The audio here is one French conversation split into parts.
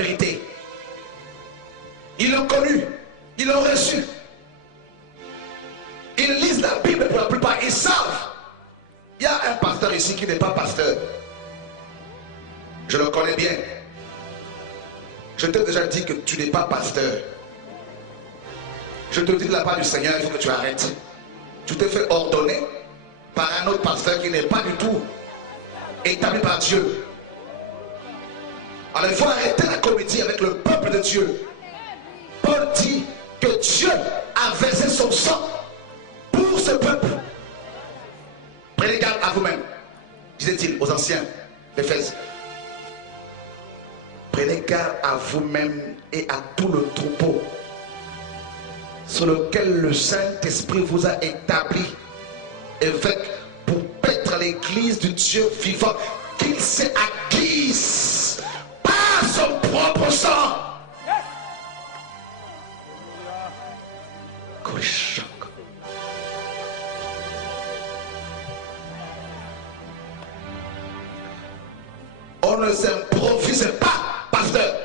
vérité. Ils l'ont connu, ils l'ont reçu. Ils lisent la Bible pour la plupart, ils savent. Il y a un pasteur ici qui n'est pas pasteur. Je le connais bien. Je t'ai déjà dit que tu n'es pas pasteur. Je te dis de la part du Seigneur, il faut que tu arrêtes. Tu t'es fait ordonner par un autre pasteur qui n'est pas du tout établi par Dieu. Alors il faut arrêter la comédie avec le peuple de Dieu. Paul dit que Dieu a versé son sang pour ce peuple. Prenez garde à vous-même, disait-il aux anciens d'Éphèse. Prenez garde à vous-même et à tout le troupeau sur lequel le Saint-Esprit vous a établi évêque pour paître l'église du Dieu vivant qu'il s'est acquise par son propre sang. On ne s'improvise pas, pasteur.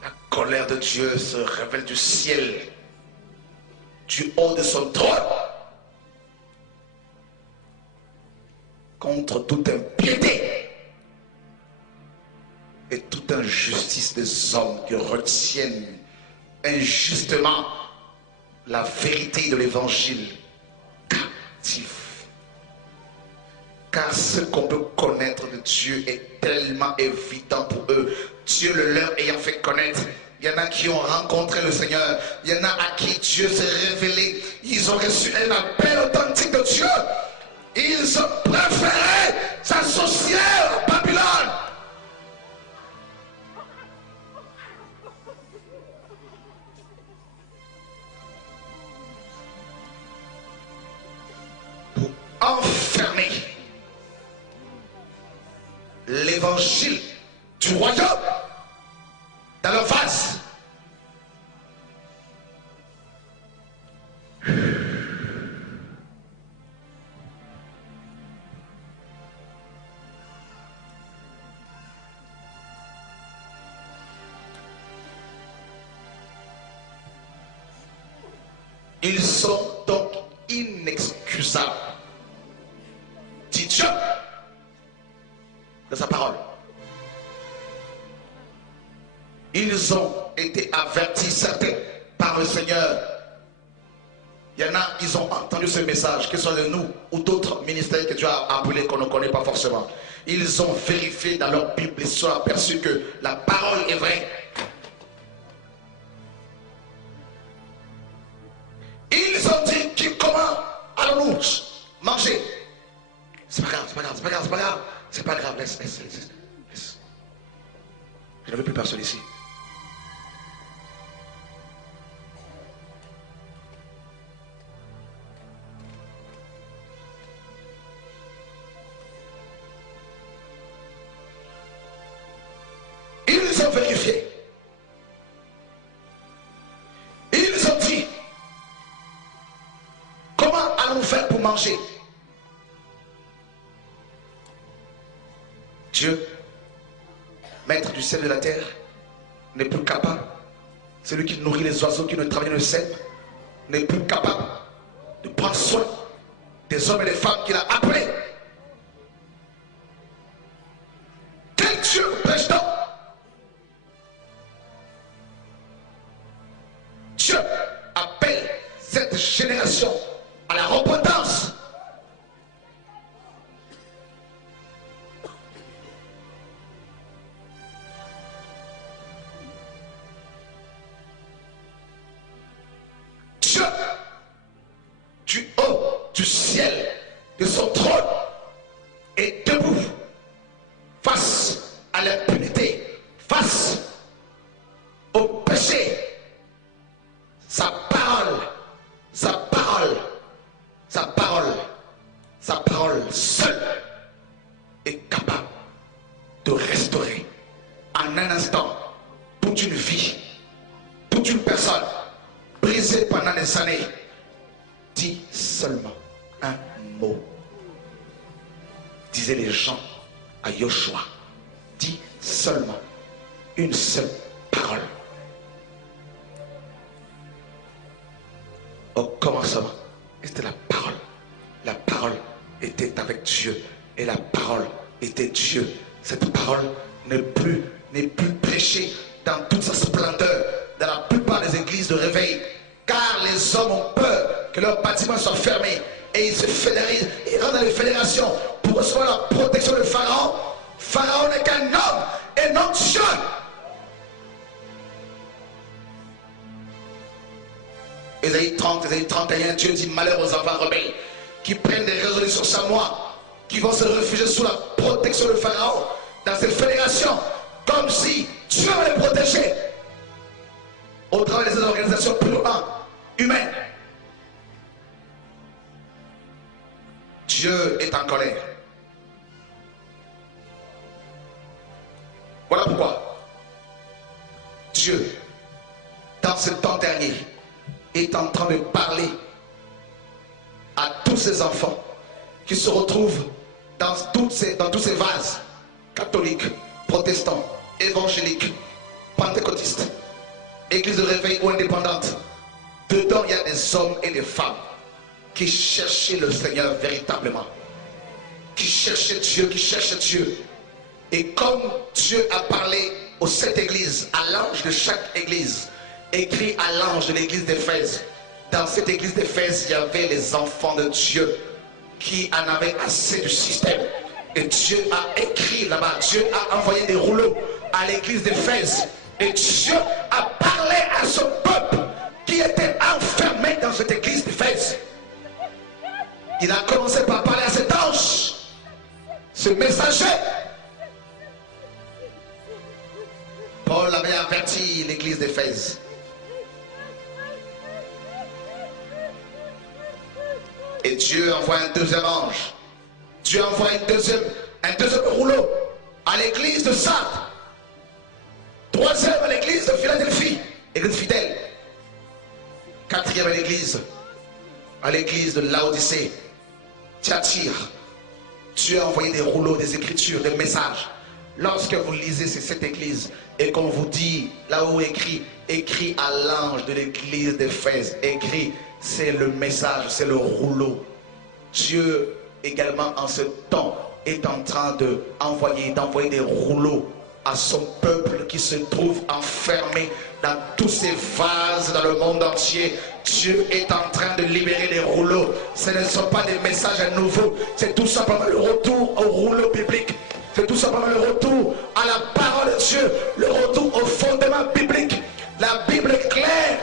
La colère de Dieu se révèle du ciel, du haut de son trône, contre toute impiété et toute injustice des hommes qui retiennent injustement la vérité de l'évangile captif. Car ce qu'on peut connaître de Dieu est tellement évident pour eux. Dieu le leur ayant fait connaître. Il y en a qui ont rencontré le Seigneur. Il y en a à qui Dieu s'est révélé. Ils ont reçu un appel authentique de Dieu. Ils ont préféré s'associer à Babylone. Pour enfermer l'évangile du royaume dans le vase. Ils sont donc inexcusables, dit Dieu de sa parole. Ils ont été avertis, certains, par le Seigneur. Il y en a, ils ont entendu ce message, que ce soit de nous ou d'autres ministères que Dieu a appelés qu'on ne connaît pas forcément. Ils ont vérifié dans leur Bible, ils se sont aperçus que la parole est vraie. Ils ont dit, comment allons-nous manger? C'est pas grave, c'est pas grave, c'est pas grave, c'est pas grave. C'est pas grave, laisse. Je ne veux plus personne ici. Ils ont vérifié. Ils ont dit, comment allons-nous faire pour manger? Dieu, maître du ciel et de la terre, n'est plus capable. Celui qui nourrit les oiseaux qui ne travaillent le sème n'est plus capable de prendre soin des hommes et des femmes qu'il a appelés. Quel Dieu prêche donc? Dieu appelle cette génération à la repentance. Dieu, du haut du ciel, de son trône, est debout face à l'impunité, face au péché. Sa parole, sa parole, sa parole, sa parole seule est capable de restaurer en un instant toute une vie, toute une personne brisée pendant des années. Dis seulement un mot. Disaient les gens à Yoshua. Dis seulement une seule parole. Au commencement, c'était la parole. La parole était avec Dieu. Et la parole était Dieu. Cette parole n'est plus prêchée dans toute sa splendeur dans la plupart des églises de réveil. Car les hommes ont peur que leurs bâtiments soient fermés. Et ils se fédérisent, ils rentrent dans les fédérations pour recevoir la protection de Pharaon. Pharaon n'est qu'un homme et non Dieu. Ésaïe 30, Ésaïe 31, Dieu dit malheur aux enfants rebelles qui prennent des résolutions sans moi, qui vont se réfugier sous la protection de Pharaon dans cette fédération, comme si Dieu les protégeait au travers de ces organisations purement humaines. Dieu est en colère. Voilà pourquoi Dieu, dans ce temps dernier, est en train de parler à tous ces enfants qui se retrouvent dans tous ces vases catholiques, protestants, évangéliques, pentecôtistes, églises de réveil ou indépendantes. Dedans, il y a des hommes et des femmes qui cherchaient le Seigneur véritablement, qui cherchaient Dieu. Et comme Dieu a parlé aux 7 églises, à l'ange de chaque église, écrit à l'ange de l'église d'Éphèse. Dans cette église d'Éphèse, il y avait les enfants de Dieu qui en avaient assez du système. Et Dieu a écrit là-bas, Dieu a envoyé des rouleaux à l'église d'Éphèse. Et Dieu a parlé à son peuple qui était enfermé dans cette église d'Éphèse. Il a commencé par parler à cet ange, ce messager. Paul avait averti l'église d'Éphèse. Et Dieu envoie un deuxième ange. Dieu envoie un deuxième rouleau à l'église de Sardes. Troisième à l'église de Philadelphie, église fidèle. Quatrième à l'église de Laodicée, Thyatire. Dieu a envoyé des rouleaux, des écritures, des messages. Lorsque vous lisez ces 7 églises et qu'on vous dit, là où écrit à l'ange de l'église d'Éphèse, écrit, c'est le message, c'est le rouleau. Dieu également en ce temps est en train d'envoyer des rouleaux à son peuple qui se trouve enfermé dans tous ces vases dans le monde entier. Dieu est en train de libérer des rouleaux. Ce ne sont pas des messages nouveaux, c'est tout simplement le retour au rouleau biblique. C'est tout simplement le retour à la parole de Dieu, le retour au fondement biblique. La Bible est claire.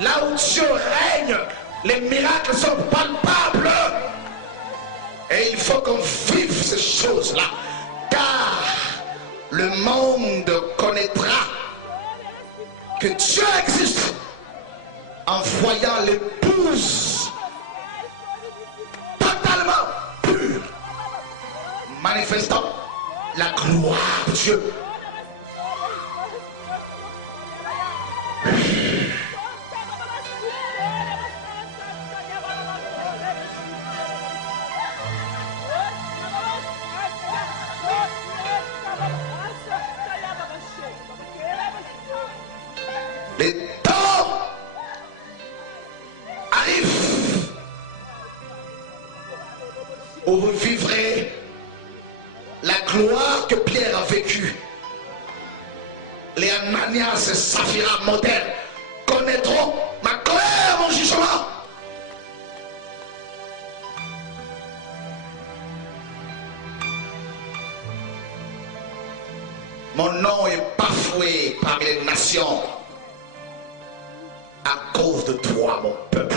Là où Dieu règne, les miracles sont palpables. Et il faut qu'on vive ces choses-là. Car le monde connaîtra que Dieu existe en voyant l'épouse totalement pure, manifestant la gloire de Dieu. Les temps arrivent vous vivrez la gloire que Pierre a vécue. Les Ananias et Saphira modernes connaîtront ma colère, mon jugement. Mon nom est bafoué parmi les nations à cause de toi, mon peuple.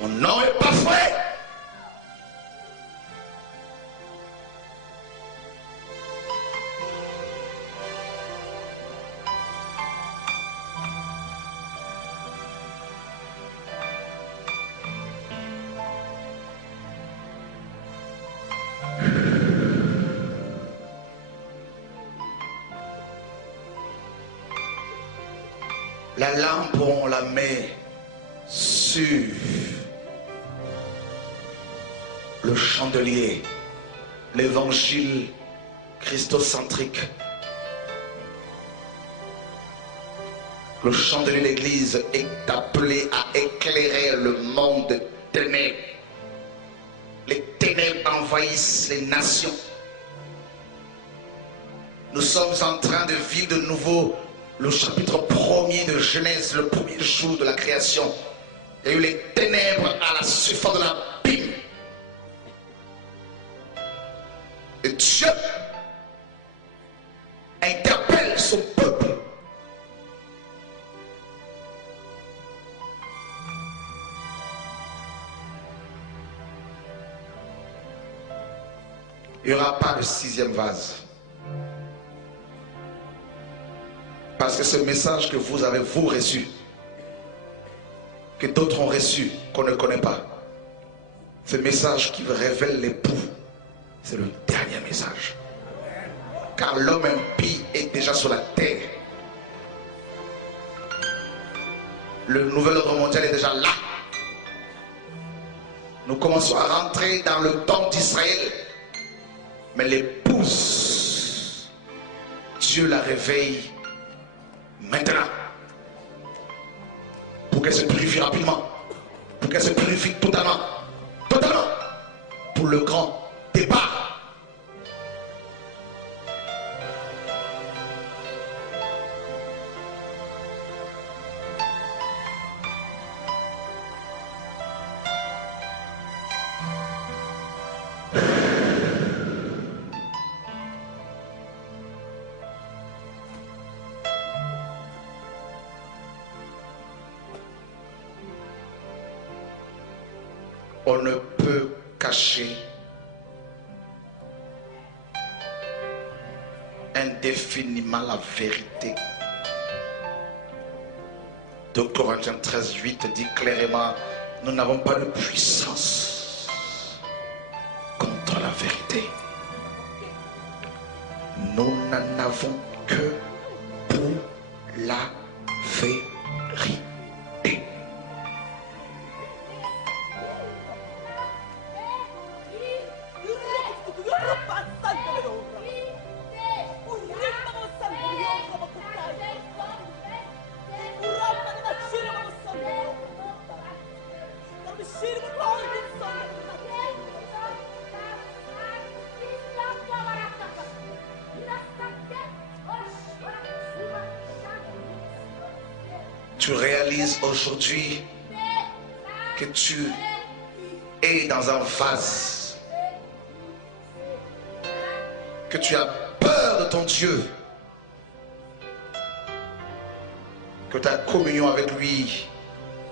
Mon nom est bafoué. La lampe, on la met sur le chandelier, l'évangile christocentrique. Le chandelier de l'Église est appelé à éclairer le monde de ténèbres. Les ténèbres envahissent les nations. Nous sommes en train de vivre de nouveau le chapitre 1er de Genèse, le premier jour de la création. Il y a eu les ténèbres à la surface de l'abîme. Et Dieu interpelle son peuple. Il n'y aura pas de 6e vase. Parce que ce message que vous avez, vous, reçu, que d'autres ont reçu, qu'on ne connaît pas, ce message qui révèle l'époux, c'est le dernier message. Car l'homme impie est déjà sur la terre. Le nouvel ordre mondial est déjà là. Nous commençons à rentrer dans le temps d'Israël. Mais l'épouse, Dieu la réveille maintenant, pour qu'elle se purifie rapidement, pour qu'elle se purifie totalement, pour le grand départ. On ne peut cacher indéfiniment la vérité. 2 Corinthiens 13:8 dit clairement, nous n'avons pas de puissance contre la vérité. Nous n'en avons que pour la vérité. Tu réalises aujourd'hui que tu es dans un vase, que tu as peur de ton Dieu, que ta communion avec lui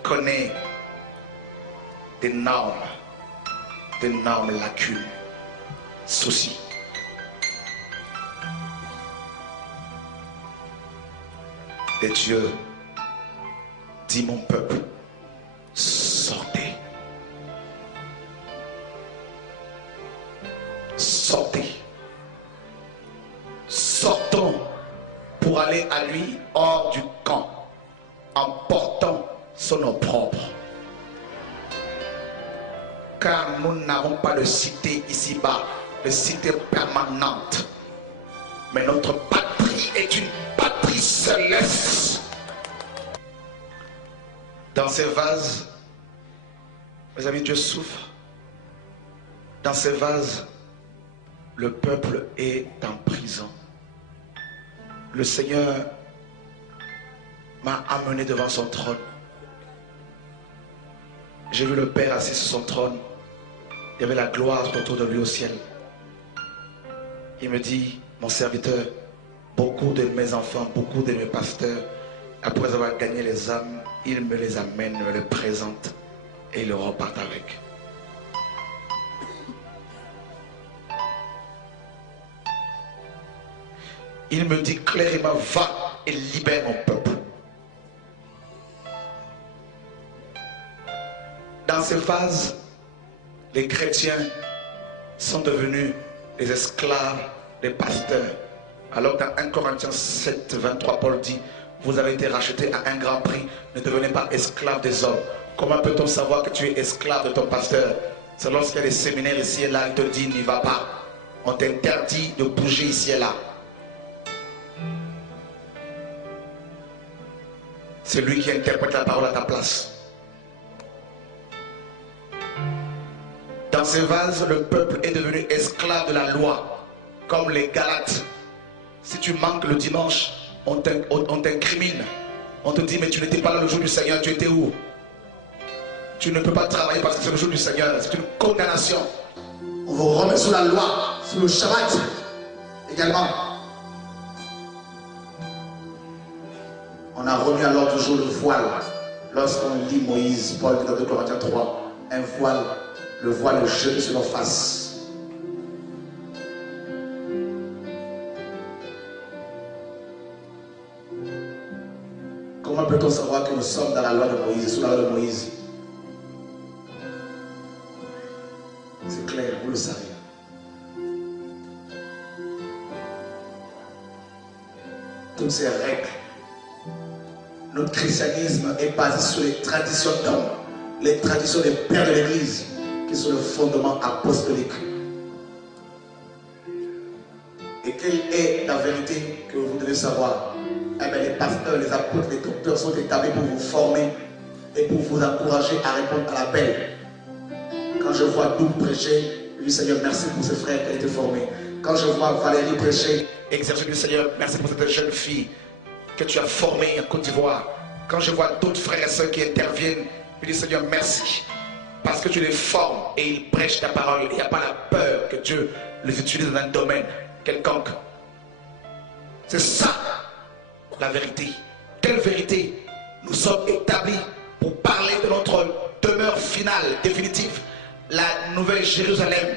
connaît d'énormes lacunes, soucis. Et Dieu dit, mon peuple, sortez. Sortez. Sortons pour aller à lui hors du camp, en portant son nom propre. Car nous n'avons pas de cité ici-bas, de cité permanente. Mais notre patrie est une patrie céleste. Dans ces vases, mes amis, Dieu souffre. Dans ces vases, le peuple est en prison. Le Seigneur m'a amené devant son trône. J'ai vu le Père assis sur son trône. Il y avait la gloire autour de lui au ciel. Il me dit, mon serviteur, beaucoup de mes enfants, beaucoup de mes pasteurs, après avoir gagné les âmes, ils me les amènent, me les présentent et ils repartent avec. Il me dit clairement, va et libère mon peuple. Dans ces phases, les chrétiens sont devenus les esclaves des pasteurs. Alors dans 1 Corinthiens 7, 23, Paul dit, vous avez été rachetés à un grand prix, ne devenez pas esclaves des hommes. Comment peut-on savoir que tu es esclave de ton pasteur? C'est lorsqu'il y a des séminaires ici et là, il te dit, n'y va pas. On t'interdit de bouger ici et là. C'est lui qui interprète la parole à ta place. Dans ces vases, le peuple est devenu esclave de la loi, comme les Galates. Si tu manques le dimanche, on t'incrimine. On te dit, mais tu n'étais pas là le jour du Seigneur, tu étais où? Tu ne peux pas travailler parce que c'est le jour du Seigneur. C'est une condamnation. On vous remet sous la loi, sous le Shabbat également. On a remis alors toujours le voile. Lorsqu'on lit Moïse, Paul dit dans 2 Corinthiens 3, un voile, le voile jeté sur leur face. Comment peut-on savoir que nous sommes dans la loi de Moïse, sous la loi de Moïse? C'est clair, vous le savez. Toutes ces règles. Notre christianisme est basé sur les traditions d'hommes, les traditions des pères de l'Église, qui sont le fondement apostolique. Et quelle est la vérité que vous devez savoir? Eh bien, les pasteurs, les apôtres, les docteurs sont établis pour vous former et pour vous encourager à répondre à l'appel. Quand je vois Doug prêcher, je dis Seigneur, merci pour ce frère qui a été formé. Quand je vois Valérie prêcher, exercer du Seigneur, merci pour cette jeune fille que tu as formée en Côte d'Ivoire. Quand je vois d'autres frères et sœurs qui interviennent, je dis Seigneur, merci. Parce que tu les formes et ils prêchent ta parole. Il n'y a pas la peur que Dieu les utilise dans un domaine quelconque. C'est ça la vérité. Quelle vérité? Nous sommes établis pour parler de notre demeure finale, définitive, la nouvelle Jérusalem.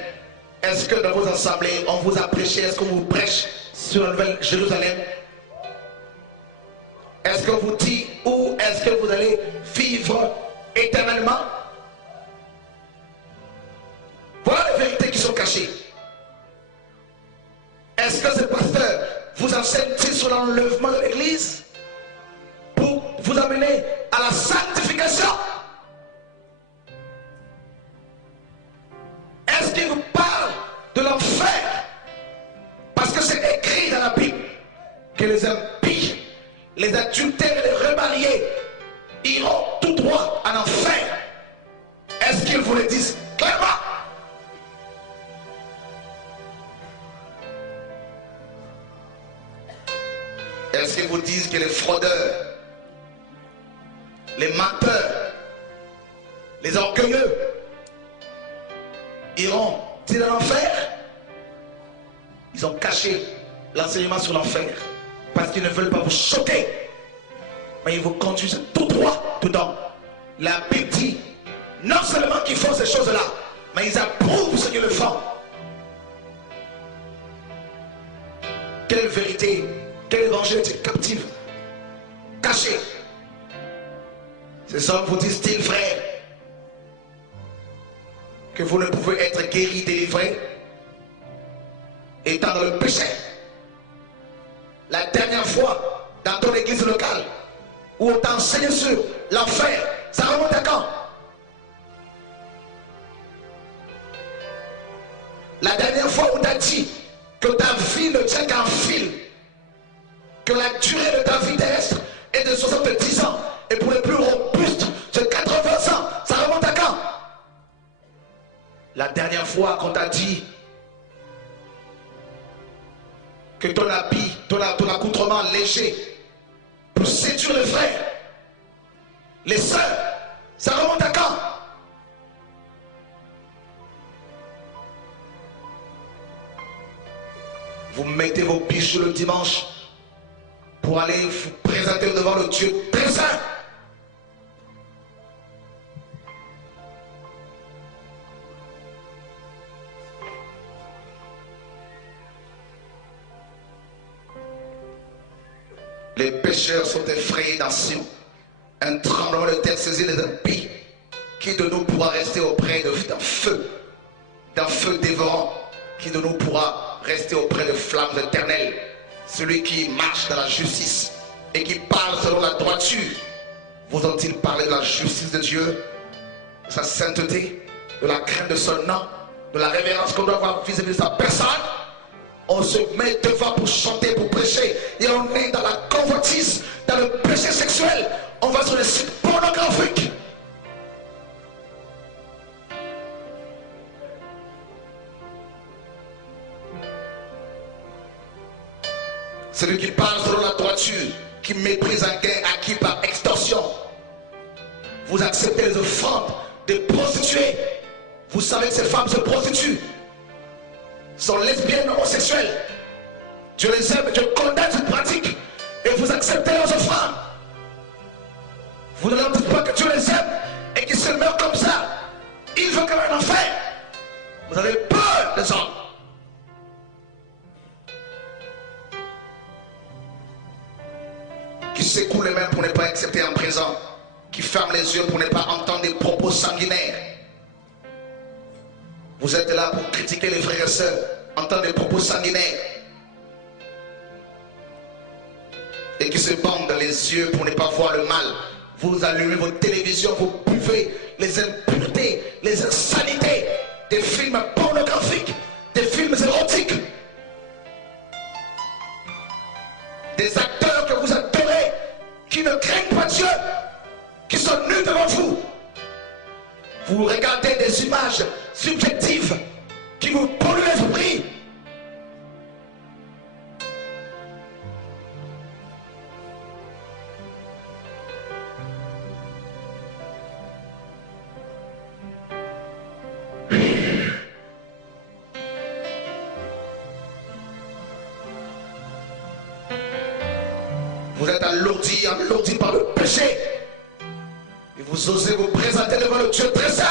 Est-ce que dans vos assemblées, on vous a prêché? Est-ce qu'on vous prêche sur la nouvelle Jérusalem? Est-ce qu'on vous dit où est-ce que vous allez vivre éternellement? Voilà les vérités qui sont cachées. Est-ce que ce pasteur vous enseigne-t-il sur l'enlèvement de l'Église pour vous amener à la sanctification? Est-ce qu'il vous parle de l'enfer? Parce que c'est écrit dans la Bible que les impies, les adultères et les remariés iront tout droit en enfer. Est-ce qu'ils vous le disent clairement? Est-ce qu'ils vous disent que les fraudeurs, les menteurs, les orgueilleux iront-ils en enfer? Ils ont caché l'enseignement sur l'enfer parce qu'ils ne veulent pas vous choquer, mais ils vous conduisent tout droit dedans. La Bible dit non seulement qu'ils font ces choses-là, mais ils approuvent ce qu'ils le font. Quelle vérité, quel évangile est captif, caché? Ces hommes vous disent-ils, frère, que vous ne pouvez être guéri, délivré, étant dans le péché? La dernière fois, dans ton église locale, où on t'a enseigné sur l'enfer, ça remonte à quand? La dernière fois, on t'a dit que ta vie ne tient qu'un fil, que la durée de ta vie terrestre est de 70 ans, et pour les plus robustes, c'est fois qu'on t'a dit que ton habit, ton accoutrement léger pour séduire les frères, les sœurs, ça remonte à quand? Vous mettez vos bijoux le dimanche pour aller vous présenter devant le Dieu très saint. Les pécheurs sont effrayés dans Sion. Un tremblement de terre saisit les impies. Qui de nous pourra rester auprès d'un feu dévorant? Qui de nous pourra rester auprès de flammes éternelles? Celui qui marche dans la justice et qui parle selon la droiture. Vous ont-ils parlé de la justice de Dieu, de sa sainteté, de la crainte de son nom, de la révérence qu'on doit avoir vis-à-vis de sa personne? On se met devant pour chanter, pour prêcher, et on est dans la convoitise, dans le péché sexuel. On va sur les sites pornographiques. Celui qui parle selon la droiture, qui méprise un gain acquis par extorsion. Vous acceptez les offrandes des prostituées. Vous savez que ces femmes se prostituent, sont lesbiennes, homosexuelles. Dieu les aime, Dieu condamne cette pratique. Et vous acceptez leurs offrandes. Vous ne leur dites pas que Dieu les aime et qu'ils se meurent comme ça. Il veut quand même en enfer. Vous avez peur des hommes. Qui secouent les mains pour ne pas accepter en présent. Qui ferment les yeux pour ne pas entendre des propos sanguinaires. Vous êtes là pour critiquer les frères et sœurs, entendre des propos sanguinaires. Et qui se bandent les yeux pour ne pas voir le mal. Vous allumez votre télévision, vous buvez les impuretés, les insanités, des films pornographiques, des films érotiques. Des acteurs que vous adorez, qui ne craignent pas Dieu, qui sont nus devant vous. Vous regardez des images subjectives qui vous polluent l'esprit. Vous êtes alourdi par le péché. Et vous osez vous présenter devant le Dieu très saint.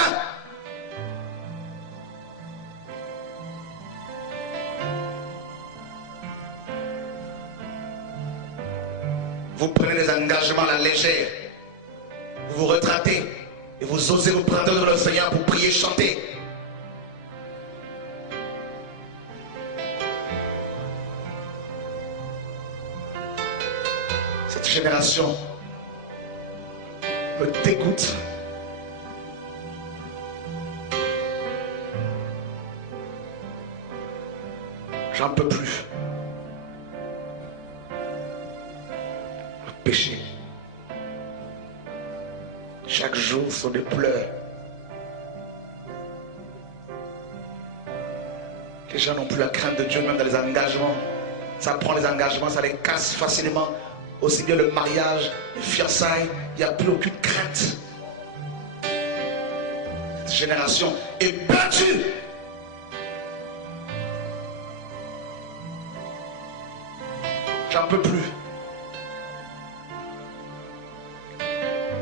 Vous prenez des engagements à la légère. Vous vous retraitez et vous osez vous prendre devant le Seigneur pour prier, chanter. Cette génération me dégoûte. J'en peux plus. Le péché. Chaque jour sont des pleurs. Les gens n'ont plus la crainte de Dieu, même dans les engagements. Ça prend les engagements, ça les casse facilement. Aussi bien le mariage, les fiançailles, il n'y a plus aucune crainte. Cette génération est perdue. J'en peux plus.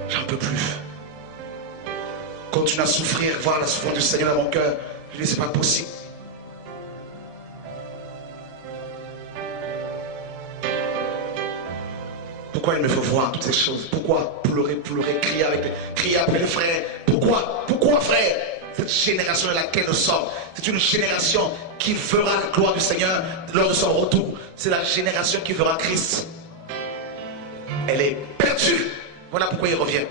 J'en peux plus. Continue à souffrir, voir la souffrance du Seigneur dans mon cœur. Je dis, c'est pas possible. Pourquoi il me faut voir toutes ces choses? Pourquoi pleurer, crier après les frères? Pourquoi frère? Cette génération de laquelle nous sommes, c'est une génération qui verra la gloire du Seigneur lors de son retour. C'est la génération qui verra Christ. Elle est perdue. Voilà pourquoi il revient.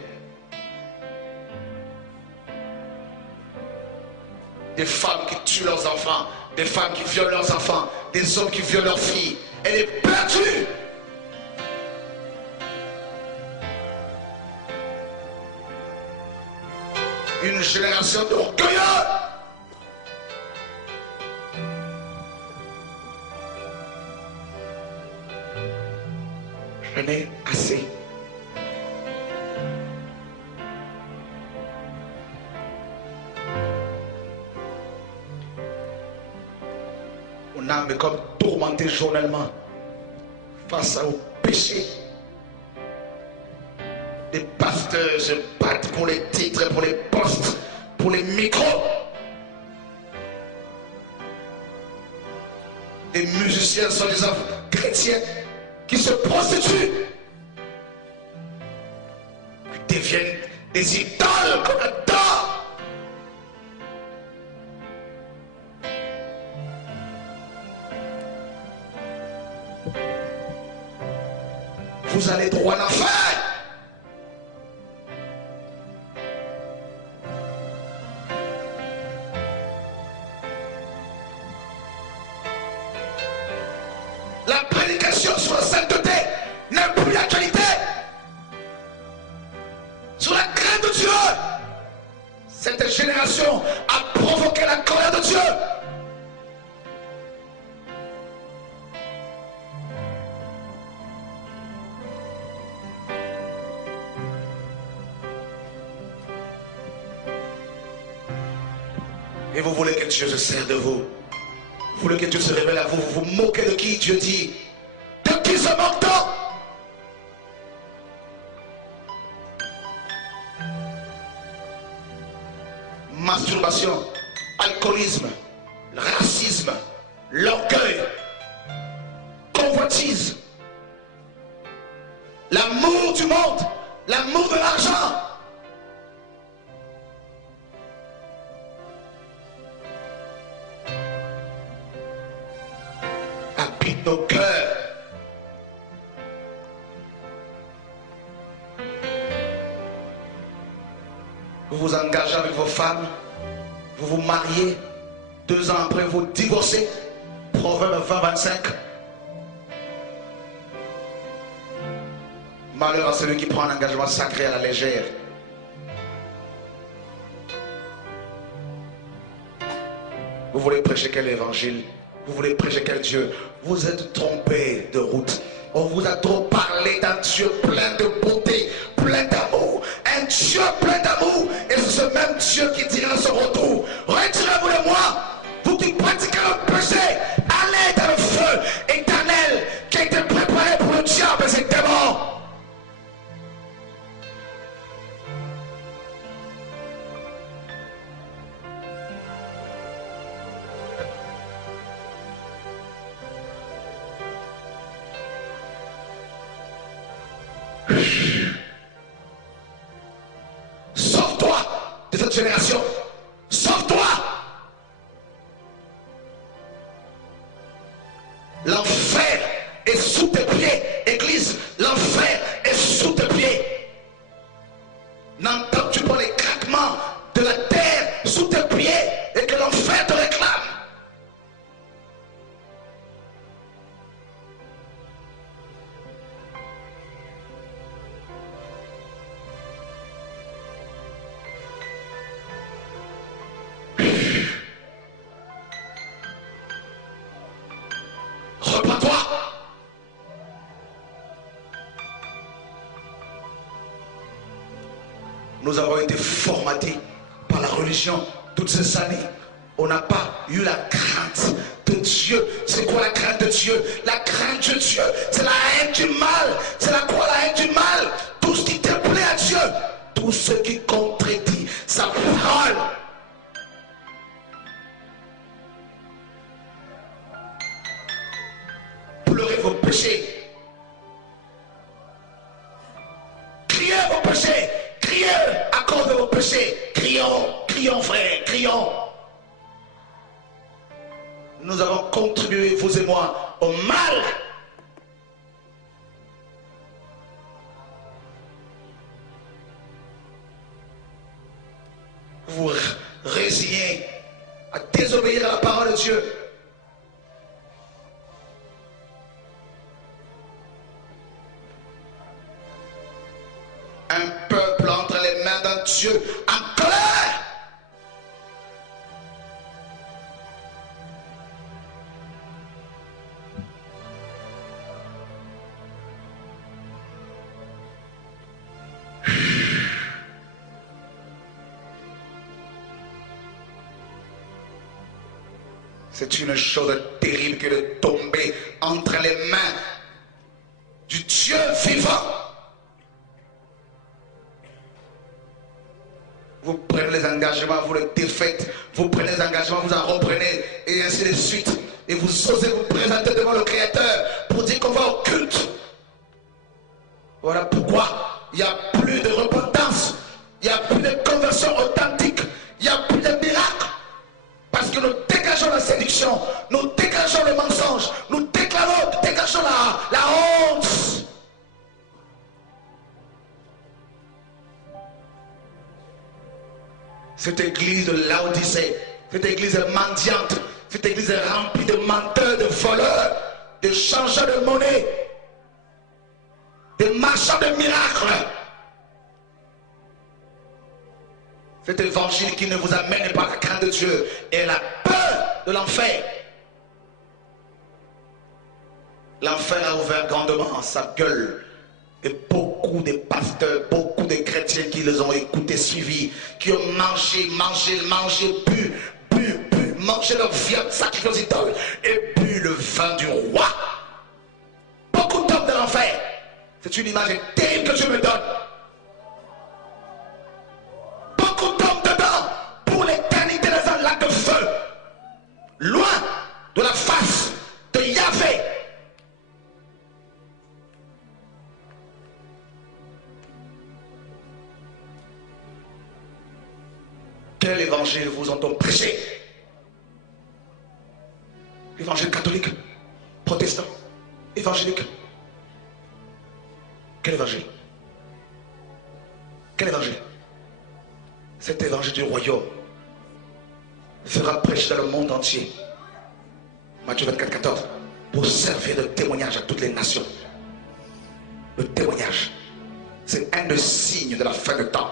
Des femmes qui tuent leurs enfants, des femmes qui violent leurs enfants, des hommes qui violent leurs filles. Elle est perdue. Une génération d'orgueilleux. est assez. Mon âme est comme tourmentée journellement face au péché. Des pasteurs se battent pour les titres, pour les postes, pour les micros. Des musiciens soi-disant chrétiens qui se prostituent, qui deviennent des idoles qu'on adore. Vous allez droit en enfer. La prédication sur la sainteté n'est plus d'actualité. Sur la crainte de Dieu, cette génération a provoqué la colère de Dieu. Et vous voulez que Dieu se sert de vous. Vous voulez que Dieu se révèle à vous. Vous vous moquez de qui Dieu dit. De qui se moque-t-on? Masturbation, alcoolisme, racisme, l'orgueil, convoitise, l'amour du monde, l'amour de l'argent. Habite nos cœurs. Vous vous engagez avec vos femmes, vous vous mariez, 2 ans après vous divorcez. Proverbe 20-25. Malheur à celui qui prend un engagement sacré à la légère. Vous voulez prêcher quel évangile? Vous voulez prêcher quel Dieu? Vous êtes trompé de route. On vous a trop parlé d'un Dieu plein de beauté, plein d'amour. Un Dieu plein d'amour. Et c'est ce même Dieu qui dira à son retour: retirez-vous de moi, vous qui pratiquez le péché, allez dans le feu éternel qui a été préparé pour le diable et ses démons. Sauve-toi de cette génération. Sauve-toi. L'enfer est sous tes pieds, Église. L'enfer est sous tes pieds. N'entends-tu pas les craquements de la terre sous tes pieds et que l'enfer te réclame? Repends-toi. Nous avons été formatés par la religion toutes ces années. On n'a pas eu la crainte de Dieu. C'est quoi la crainte de Dieu? La crainte de Dieu, c'est la haine du mal. C'est la quoi, la haine du mal? Tout ce qui te plaît à Dieu, tout ce qui contredit sa parole. Pleurez vos péchés. Criez vos péchés. Criez à cause de vos péchés. Crions, crions frère, crions. Nous avons contribué, vous et moi, au mal. Vous vous résignez à désobéir à la parole de Dieu. Un peuple entre les mains d'un Dieu en colère. C'est une chose terrible que de tomber entre les mains du Dieu vivant. Vous prenez les engagements, vous les défaites. Vous prenez les engagements, vous en reprenez. Et ainsi de suite. Et vous osez vous présenter devant le Créateur pour dire qu'on va au culte. Voilà pourquoi il n'y a plus de repentance. Il n'y a plus de conversion authentique. Il n'y a plus de miracle. Parce que nous dégageons la séduction. Nous dégageons le mensonge. Nous dégageons la honte. Cette église de Laodicée, cette église mendiante, cette église est remplie de menteurs, de voleurs, de changeurs de monnaie, de marchands de miracles. Cet évangile qui ne vous amène pas à la crainte de Dieu et la peur de l'enfer. L'enfer a ouvert grandement sa gueule. Et beaucoup de pasteurs, beaucoup de chrétiens qui les ont écoutés, suivis, qui ont mangé, bu, mangé leur viande, sacrifié aux idoles et bu le vin du roi. Beaucoup d'hommes de l'enfer. C'est une image terrible que Dieu me donne. Beaucoup d'hommes dedans pour l'éternité dans un lac de feu. Loin de la face de Yahvé. Quel évangile vous ont-on prêché? Évangile catholique, protestant, évangélique. Quel évangile? Quel évangile? Cet évangile du royaume sera prêché dans le monde entier. Matthieu 24, 14. Pour servir de témoignage à toutes les nations. Le témoignage, c'est un des signes de la fin du temps.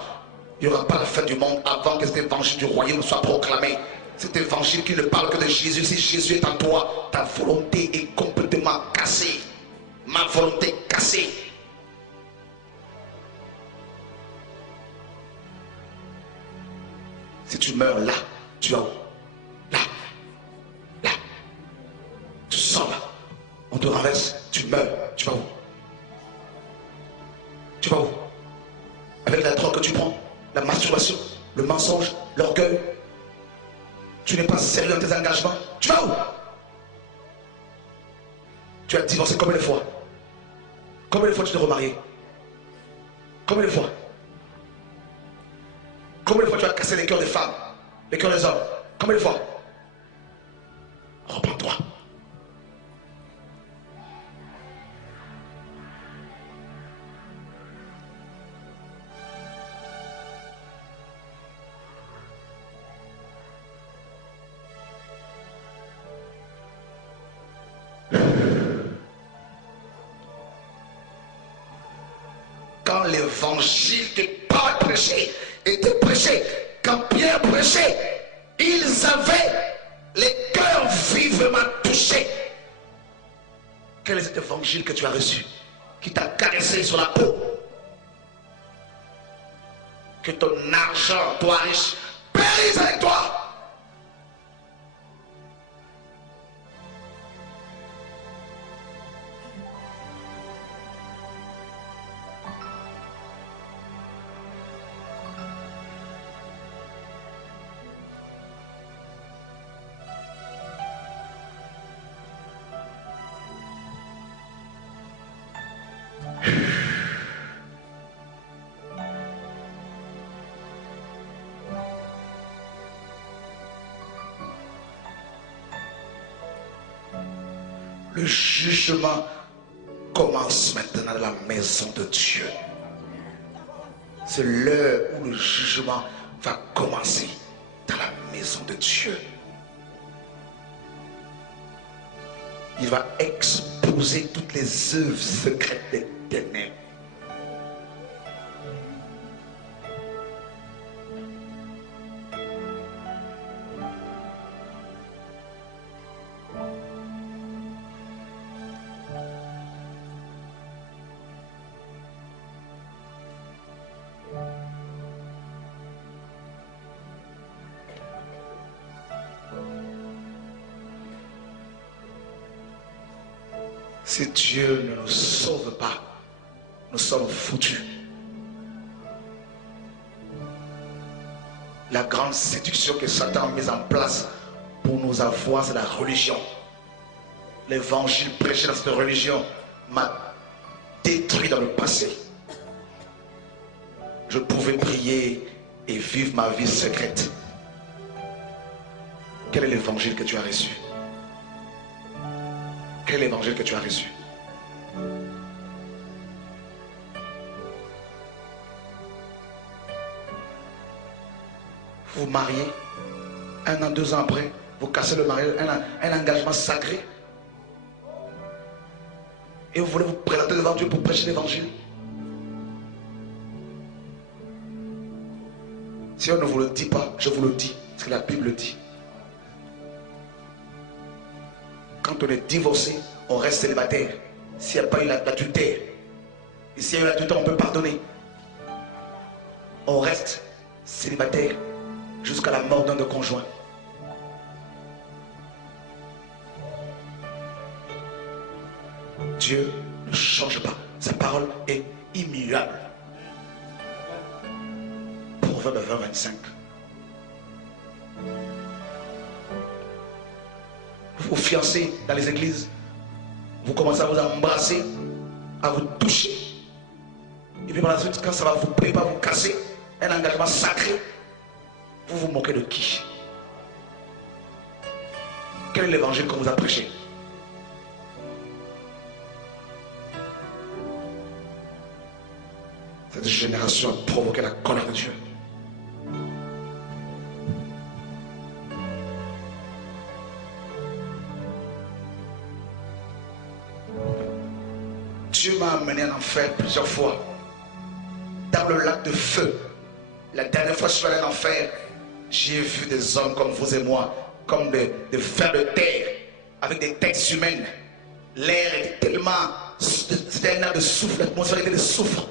Il n'y aura pas la fin du monde avant que cet évangile du royaume soit proclamé. Cet évangile qui ne parle que de Jésus. Si Jésus est en toi, ta volonté est complètement cassée. Ma volonté est cassée. Si tu meurs là, tu vas où? Là. Là. Tu sors là. On te renverse. Tu meurs. Tu vas où? Tu vas où? Avec la drogue que tu prends, la masturbation, le mensonge, l'orgueil. Tu n'es pas sérieux dans tes engagements. Tu vas où? Tu as divorcé combien de fois? Combien de fois tu t'es remarié? Combien de fois? Combien de fois tu as cassé les cœurs des femmes, les cœurs des hommes? Combien de fois? Reprends-toi. Quand l'évangile que Paul prêchait était prêché, quand Pierre prêchait, ils avaient les cœurs vivement touchés. Quel est cet évangile que tu as reçu, qui t'a caressé sur la peau? Que ton argent, toi riche, périsse avec toi. Le jugement commence maintenant dans la maison de Dieu. C'est l'heure où le jugement va commencer dans la maison de Dieu. Il va exposer toutes les œuvres secrètes des ténèbres. Si Dieu ne nous sauve pas, nous sommes foutus. La grande séduction que Satan a mise en place pour nous avoir, c'est la religion. L'évangile prêché dans cette religion m'a détruit dans le passé. Je pouvais prier et vivre ma vie secrète. Quel est l'évangile que tu as reçu? Quel est l'évangile que tu as reçu? Vous vous mariez, 1 an, 2 ans après, vous cassez le mariage, un engagement sacré. Et vous voulez vous présenter devant Dieu pour prêcher l'évangile. Si on ne vous le dit pas, je vous le dis, parce que la Bible dit. Quand on est divorcé, on reste célibataire. S'il n'y a pas eu l'adultère, et s'il y a eu l'adultère, on peut pardonner. On reste célibataire jusqu'à la mort d'un de conjoint. Dieu ne change pas. Sa parole est immuable. Proverbe 20, 25. Vous vous fiancez dans les églises. Vous commencez à vous embrasser, à vous toucher. Et puis par la suite, quand ça va vous préparer, vous casser un engagement sacré, vous vous moquez de qui? Quel est l'évangile qu'on vous a prêché? Cette génération a provoqué la colère de Dieu. Dieu m'a amené en enfer plusieurs fois. Dans le lac de feu. La dernière fois que je suis allé en enfer, j'ai vu des hommes comme vous et moi, comme des vers de terre, avec des têtes humaines. L'air était tellement... C'était un air de souffle, l'atmosphère était de soufre.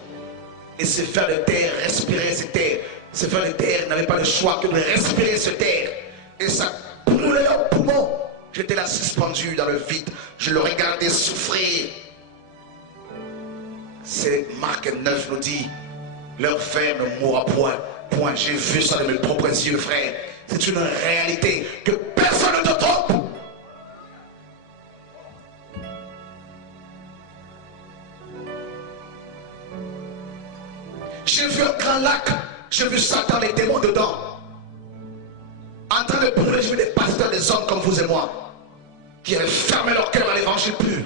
Et ces vers de terre respiraient cette terre. Ces vers de terre n'avaient pas le choix que de respirer cette terre. Et ça brûlait leurs poumons. J'étais là suspendu dans le vide. Je le regardais souffrir. C'est Marc 9 nous dit, leur fer ne mourra point. Point. J'ai vu ça de mes propres yeux, frère. C'est une réalité que personne ne te trompe. J'ai vu un grand lac, j'ai vu Satan, les démons dedans. En train de brûler, j'ai vu des pasteurs, des hommes comme vous et moi, qui avaient fermé leur cœur à l'évangile pur.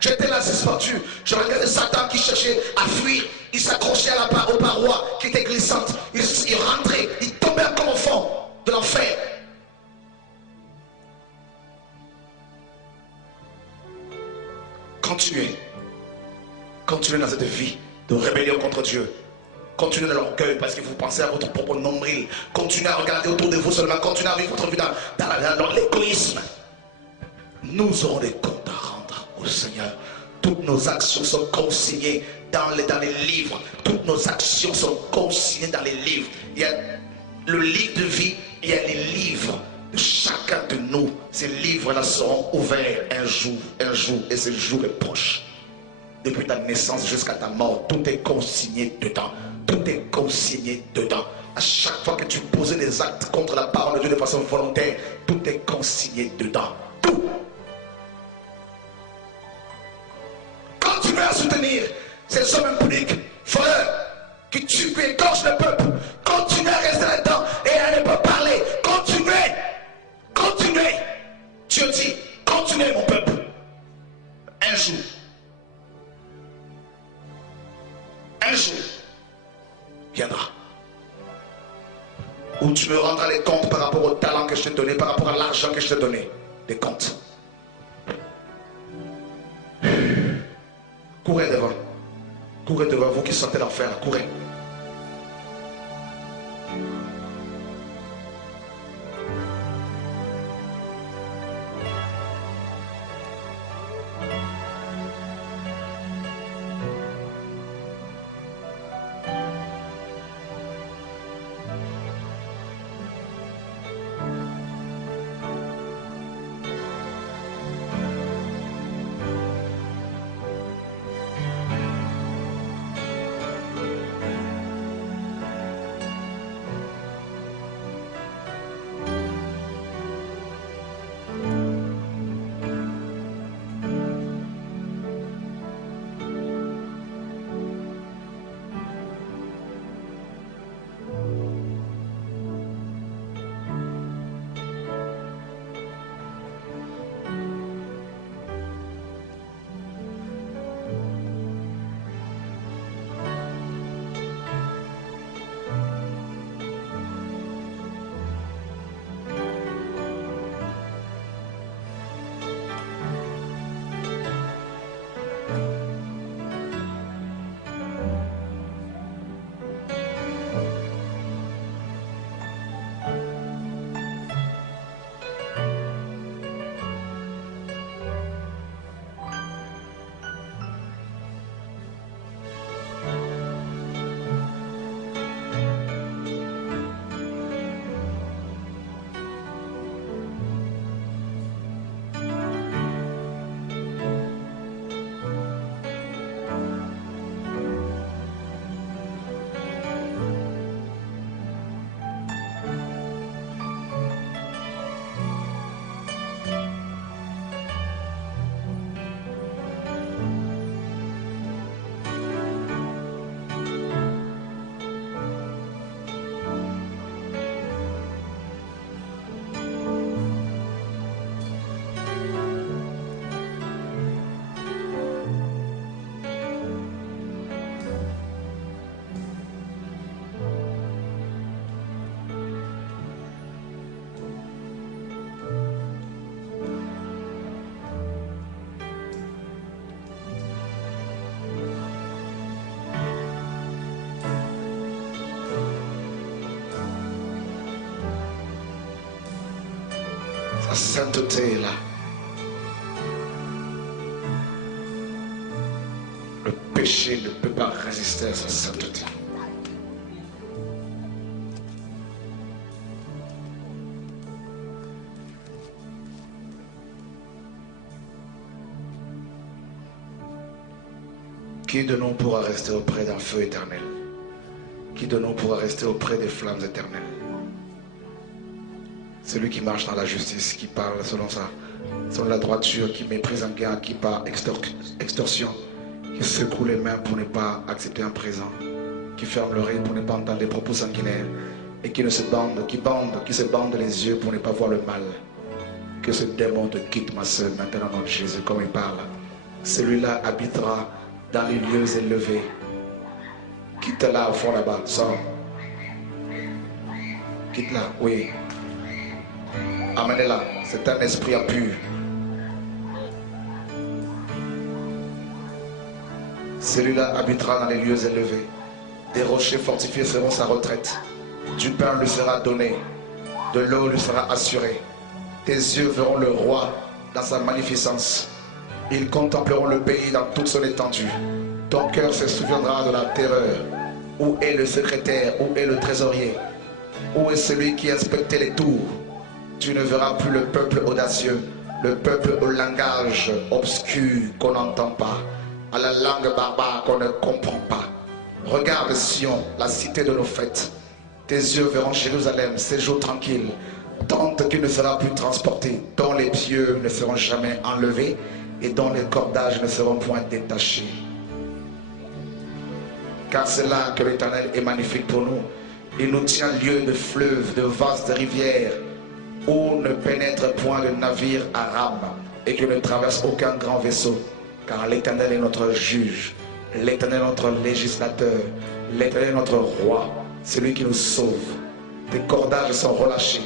J'étais là suspendu, je regardais Satan qui cherchait à fuir, il s'accrochait aux parois qui étaient glissantes, il rentrait, il tombait comme au fond de l'enfer. Continuez dans cette vie de rébellion contre Dieu. Continuez dans l'orgueil parce que vous pensez à votre propre nombril. Continuez à regarder autour de vous seulement, continuez à vivre votre vie dans l'égoïsme. Nous aurons des comptes à rendre au Seigneur. Toutes nos actions sont consignées dans les livres. Toutes nos actions sont consignées dans les livres. Il y a le livre de vie, il y a les livres de chacun de nous. Ces livres-là seront ouverts un jour, et ce jour est proche. Depuis ta naissance jusqu'à ta mort, tout est consigné dedans. Tout est consigné dedans. À chaque fois que tu posais des actes contre la parole de Dieu de façon volontaire, tout est consigné dedans. Tout. Continuez à soutenir ces hommes impudiques, voleurs, qui tuent et égorgent le peuple. Continuez à rester là-dedans et à ne pas parler. Continuez. Continuez. Dieu dit, continuez mon peuple. Un jour, viendra où tu me rendras les comptes par rapport au talent que je t'ai donné, par rapport à l'argent que je t'ai donné. Des comptes. Courez devant vous qui sortez l'enfer, courez. La sainteté est là. Le péché ne peut pas résister à sa sainteté. Qui de nous pourra rester auprès d'un feu éternel? Qui de nous pourra rester auprès des flammes éternelles? Celui qui marche dans la justice, qui parle selon la droiture, qui méprise un gain, qui par extorsion, qui secoue les mains pour ne pas accepter un présent, qui ferme l'oreille pour ne pas entendre des propos sanguinaires, et qui se bande les yeux pour ne pas voir le mal. Que ce démon te quitte, ma soeur, maintenant, dans Jésus, comme il parle. Celui-là habitera dans les lieux élevés. Quitte-la au fond là-bas, sors. Quitte-la, oui. Amenez-la, c'est un esprit impur. Celui-là habitera dans les lieux élevés. Des rochers fortifiés seront sa retraite. Du pain lui sera donné. De l'eau lui sera assurée. Tes yeux verront le roi dans sa magnificence. Ils contempleront le pays dans toute son étendue. Ton cœur se souviendra de la terreur. Où est le secrétaire? Où est le trésorier? Où est celui qui inspectait les tours? Tu ne verras plus le peuple audacieux, le peuple au langage obscur qu'on n'entend pas, à la langue barbare qu'on ne comprend pas. Regarde Sion, la cité de nos fêtes. Tes yeux verront Jérusalem, séjour tranquille, tente qui ne sera plus transportée, dont les pieux ne seront jamais enlevés et dont les cordages ne seront point détachés. Car c'est là que l'Éternel est magnifique pour nous. Il nous tient lieu de fleuves, de vastes rivières, où ne pénètre point de navire à rame et que ne traverse aucun grand vaisseau. Car l'Éternel est notre juge, l'Éternel est notre législateur, l'Éternel est notre roi, celui qui nous sauve. Tes cordages sont relâchés,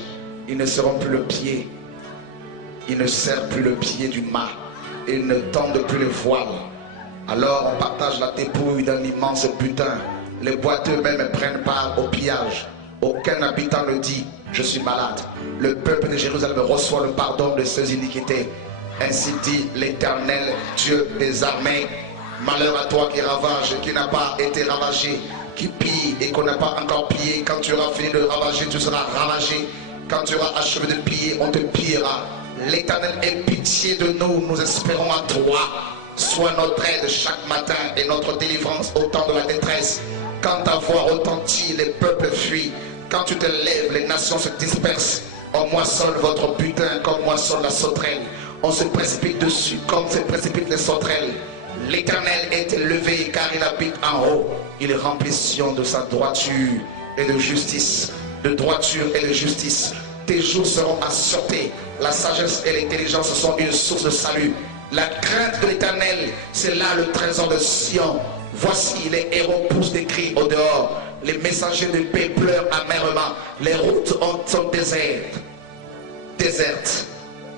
ils ne seront plus le pied, ils ne serrent plus le pied du mât, ils ne tendent plus le voile. Alors on partage la dépouille d'un immense butin. Les boiteux même prennent part au pillage. Aucun habitant ne dit « Je suis malade ». Le peuple de Jérusalem reçoit le pardon de ses iniquités. Ainsi dit l'Éternel, Dieu des armées. Malheur à toi qui ravage et qui n'a pas été ravagé, qui pille et qu'on n'a pas encore pillé. Quand tu auras fini de ravager, tu seras ravagé. Quand tu auras achevé de piller, on te pillera. L'Éternel ait pitié de nous, nous espérons à toi. Sois notre aide chaque matin et notre délivrance au temps de la détresse. Quand ta voix retentit, les peuples fuient. Quand tu te lèves, les nations se dispersent. On moissonne votre butin comme moissonne la sauterelle. On se précipite dessus comme se précipitent les sauterelles. L'Éternel est élevé car il habite en haut. Il remplit Sion de sa droiture et de justice. De droiture et de justice. Tes jours seront à sûreté. La sagesse et l'intelligence sont une source de salut. La crainte de l'Éternel, c'est là le trésor de Sion. Voici les héros poussent des cris au dehors. Les messagers de paix pleurent amèrement. Les routes sont désertes.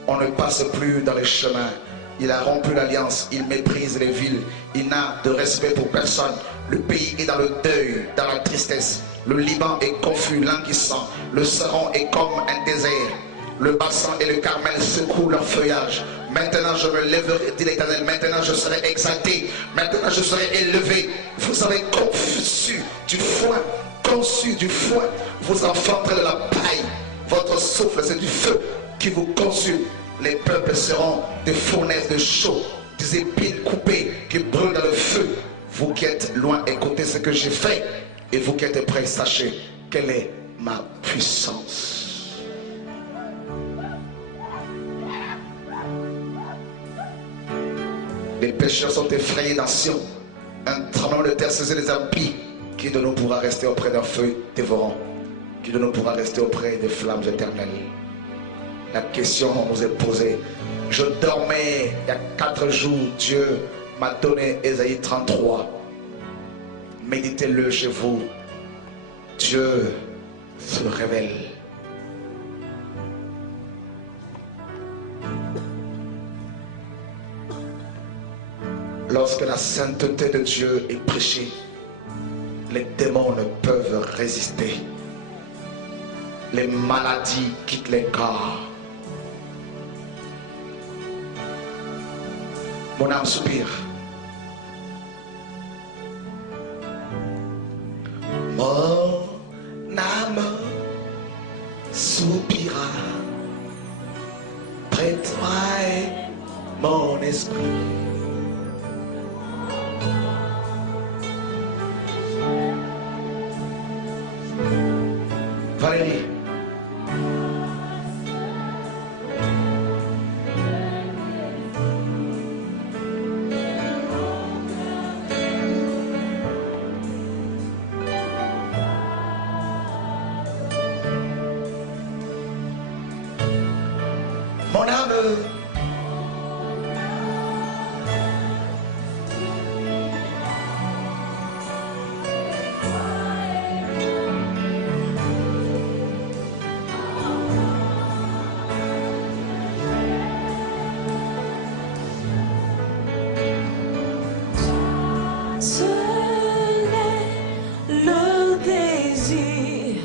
On ne passe plus dans les chemins. Il a rompu l'alliance. Il méprise les villes. Il n'a de respect pour personne. Le pays est dans le deuil, dans la tristesse. Le Liban est confus, languissant. Le Saron est comme un désert. Le bassin et le Carmel secouent leur feuillage. Maintenant je me lèverai, dit l'Éternel. Maintenant je serai exalté. Maintenant je serai élevé. Vous avez conçu du foin. Vous enfanterez de la paille. Votre souffle c'est du feu qui vous consume. Les peuples seront des fournaises de chaux, des épines coupées qui brûlent dans le feu. Vous qui êtes loin, écoutez ce que j'ai fait. Et vous qui êtes près, sachez quelle est ma puissance. Les pécheurs sont effrayés dans Sion. Un tremblement de terre saisit les impies. Qui de nous pourra rester auprès d'un feu dévorant? Qui de nous pourra rester auprès des flammes éternelles? La question nous est posée. Je dormais il y a 4 jours. Dieu m'a donné Ésaïe 33. Méditez-le chez vous. Dieu se révèle. Lorsque la sainteté de Dieu est prêchée, les démons ne peuvent résister. Les maladies quittent les corps. Mon âme soupire. Mon âme soupira près de toi et mon esprit. Valérie. Mon âme Seul est le désir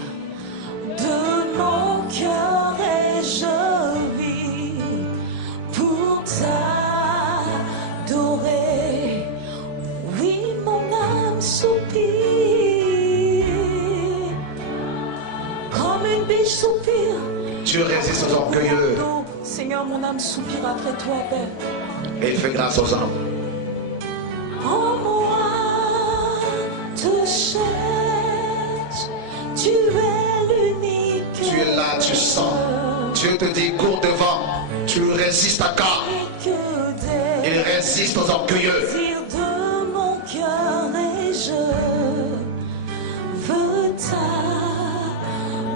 de mon cœur et je vis pour t'adorer. Oui, mon âme soupire comme une biche soupire. Tu résistes aux orgueilleux Seigneur, mon âme soupire après toi, Père. et il fait grâce aux hommes. En moi te cherche, tu es l'unique. Tu es là, tu sens. Dieu te dit cours devant. Tu résistes à corps. Il résiste aux orgueilleux. Désir de mon cœur et je veux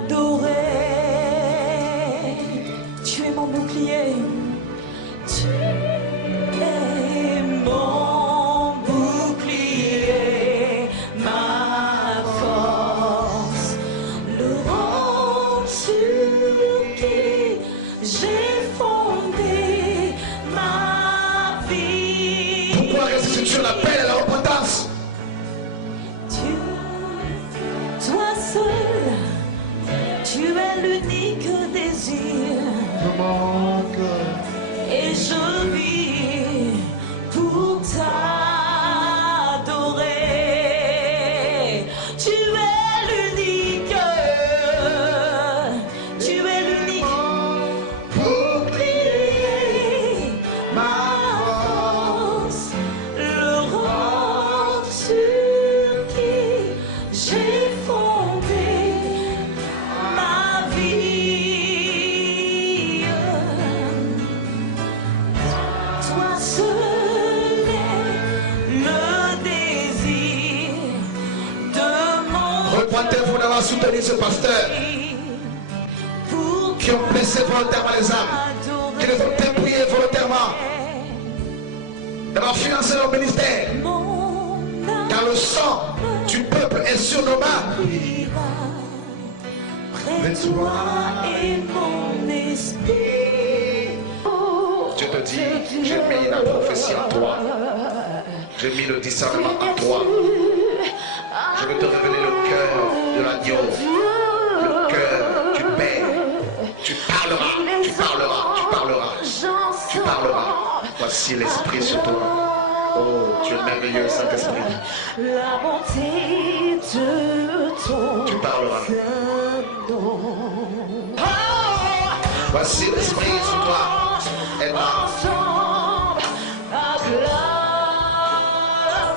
t'adorer. Tu es mon bouclier. Tu es mon bouclier, ma force, le roc sur qui j'ai fondé ma vie. Pourquoi résister-tu à l'appel à la repentance? Dieu, toi seul, tu es l'unique désir. Et je vis pour t'adorer. Tu es l'unique. Tu es l'unique. Pour prier ma force, le roc sur qui j'ai fondé ma vie. Toi seul est le désir de mon Repentez-vous d'avoir soutenu ce pasteur pour qui ont blessé volontairement les âmes, qui les ont dépouillés volontairement, d'avoir financé leur ministère. Car le sang du peuple est sur nos mains. Près de toi et mon esprit. Dieu te dit, j'ai mis la prophétie en toi. J'ai mis le discernement en toi. Je vais te révéler le cœur de l'agneau, le cœur du Père. Tu parleras, tu parleras, tu parleras, tu parleras. Voici l'Esprit sur toi. Oh, tu es merveilleux, Saint-Esprit. La bonté de ton Tu parleras. nom. Voici l'Esprit sur toi. Aide-moi. Ensemble,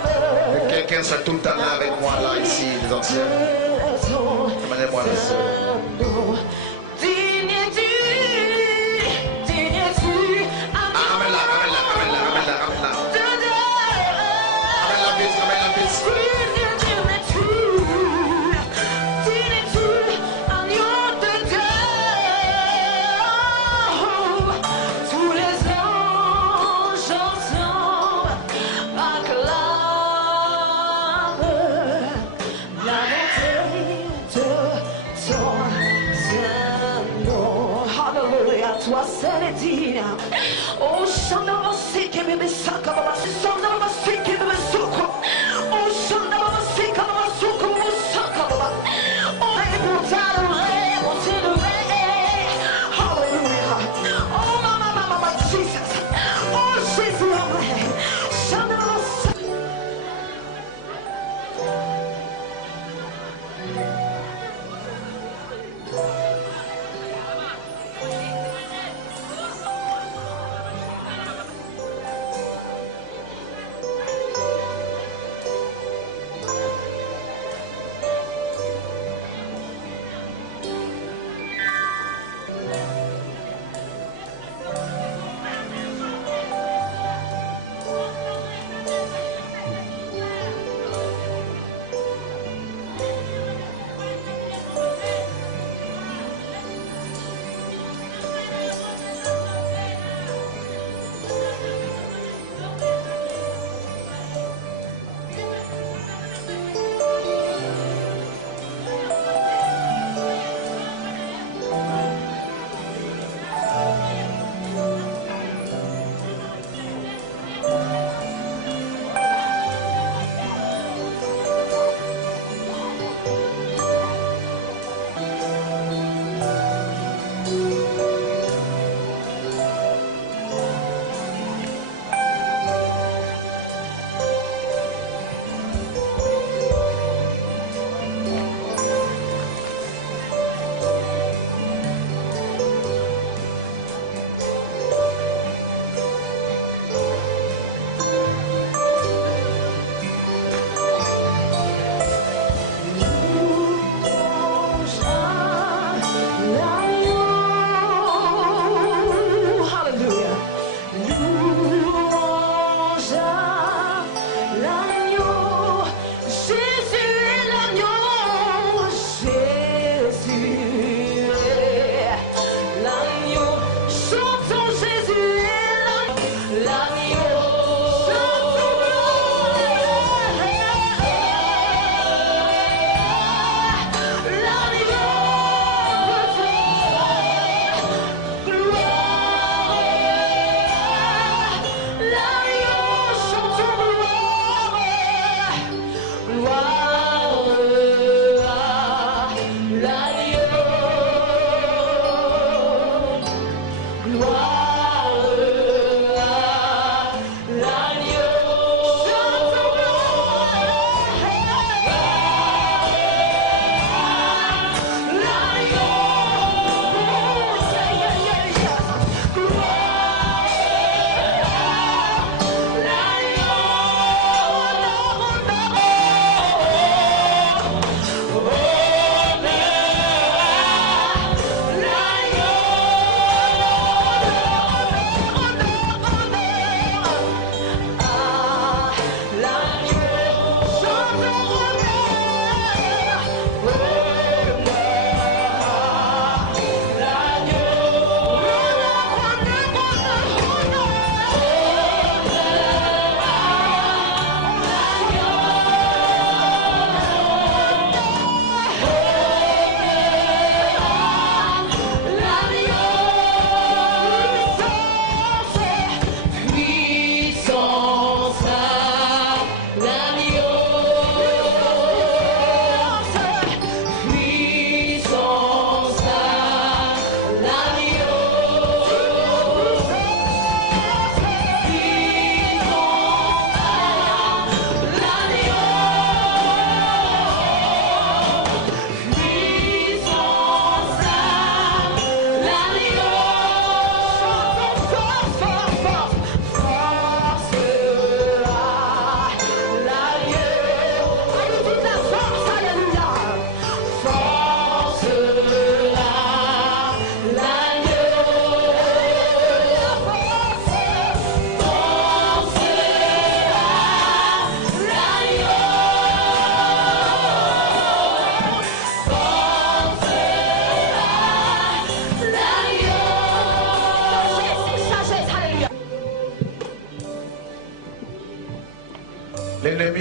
acclame. Quelqu'un soit tout le temps là avec moi, là, ici, les anciens. Amenez-moi la sœur. Digne es-tu, Ah, ramène-la, ramène-la, ramène-la, ramène-la, ramène-la. Ramène la piste, ramène la piste. Tous les anges ensemble acclament la bonté de ton nom. Hallelujah, toi seul est digne. Oh, Shandamasiki, bébé Sakababasi, Sandamasiki, bébé Soko. Oh, Shandamasiki, bébé Soko, bébé Sakababa. Oh, et pour t'adorer, pour t'élever. Hallelujah. Oh, mama, Jesus. Oh, Jésus,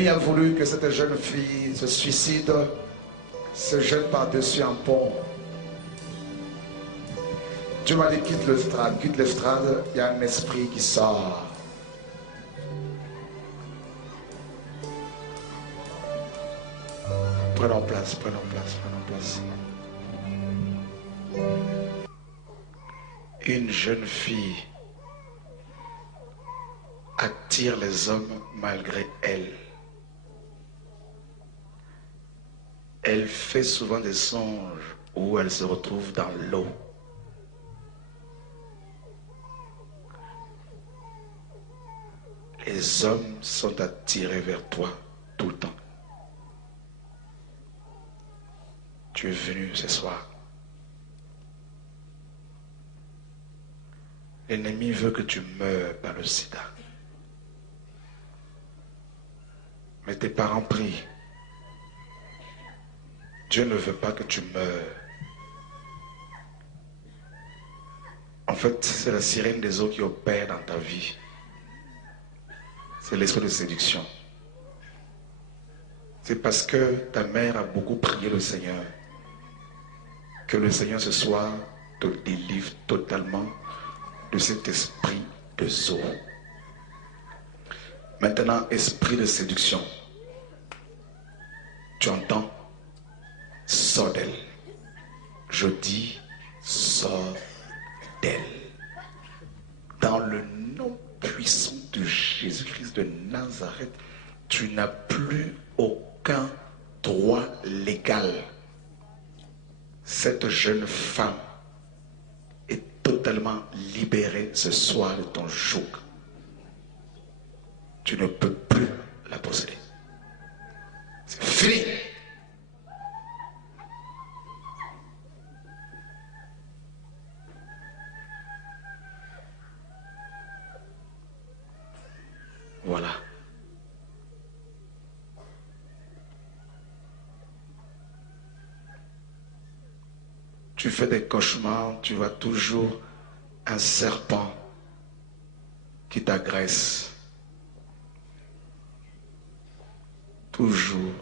L'ennemi a voulu que cette jeune fille se suicide, se jette par-dessus un pont. Dieu m'a dit quitte l'estrade, il y a un esprit qui sort. Prenons place, prenons place, prenons place. Une jeune fille attire les hommes malgré elle. Elle fait souvent des songes où elle se retrouve dans l'eau. Les hommes sont attirés vers toi tout le temps. Tu es venu ce soir. L'ennemi veut que tu meurs par le sida. Mais tes parents prient. Dieu ne veut pas que tu meurs. En fait, c'est la sirène des eaux qui opère dans ta vie. C'est l'esprit de séduction. C'est parce que ta mère a beaucoup prié le Seigneur que le Seigneur ce soir te délivre totalement de cet esprit de zoo. Maintenant, esprit de séduction. Tu entends? Sors d'elle. Je dis, sors d'elle. Dans le nom puissant de Jésus-Christ de Nazareth, tu n'as plus aucun droit légal. Cette jeune femme est totalement libérée ce soir de ton joug. Tu ne peux plus la posséder. C'est fini. Voilà. Tu fais des cauchemars, tu vois toujours un serpent qui t'agresse. Toujours.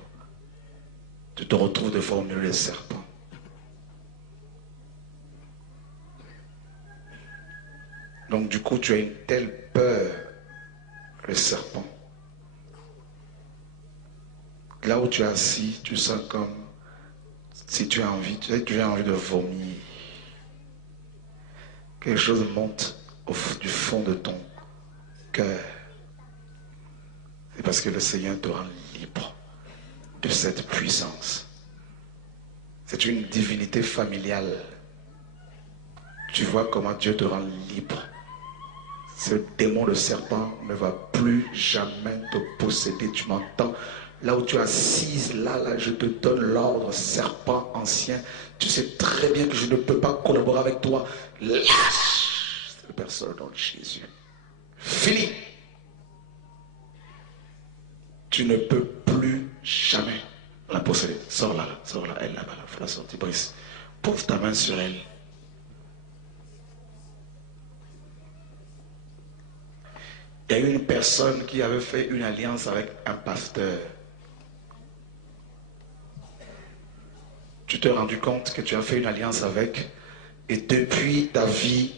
Tu te retrouves de fois au milieu des serpents. Donc du coup, tu as une telle peur, le serpent. Là où tu es assis, tu sens comme si tu as envie, tu as envie de vomir. Quelque chose monte du fond de ton cœur. C'est parce que le Seigneur te rend libre de cette puissance. C'est une divinité familiale. Tu vois comment Dieu te rend libre. Ce démon de serpent ne va plus jamais te posséder. Tu m'entends? Là où tu es assise, là, je te donne l'ordre, serpent ancien. Tu sais très bien que je ne peux pas collaborer avec toi. Lâche cette personne dans Jésus. Fini. Tu ne peux plus jamais la posséder. Sors là, elle là-bas, il faut la sortir. Brice, pose ta main sur elle. Il y a eu une personne qui avait fait une alliance avec un pasteur. Tu t'es rendu compte que tu as fait une alliance avec, et depuis ta vie,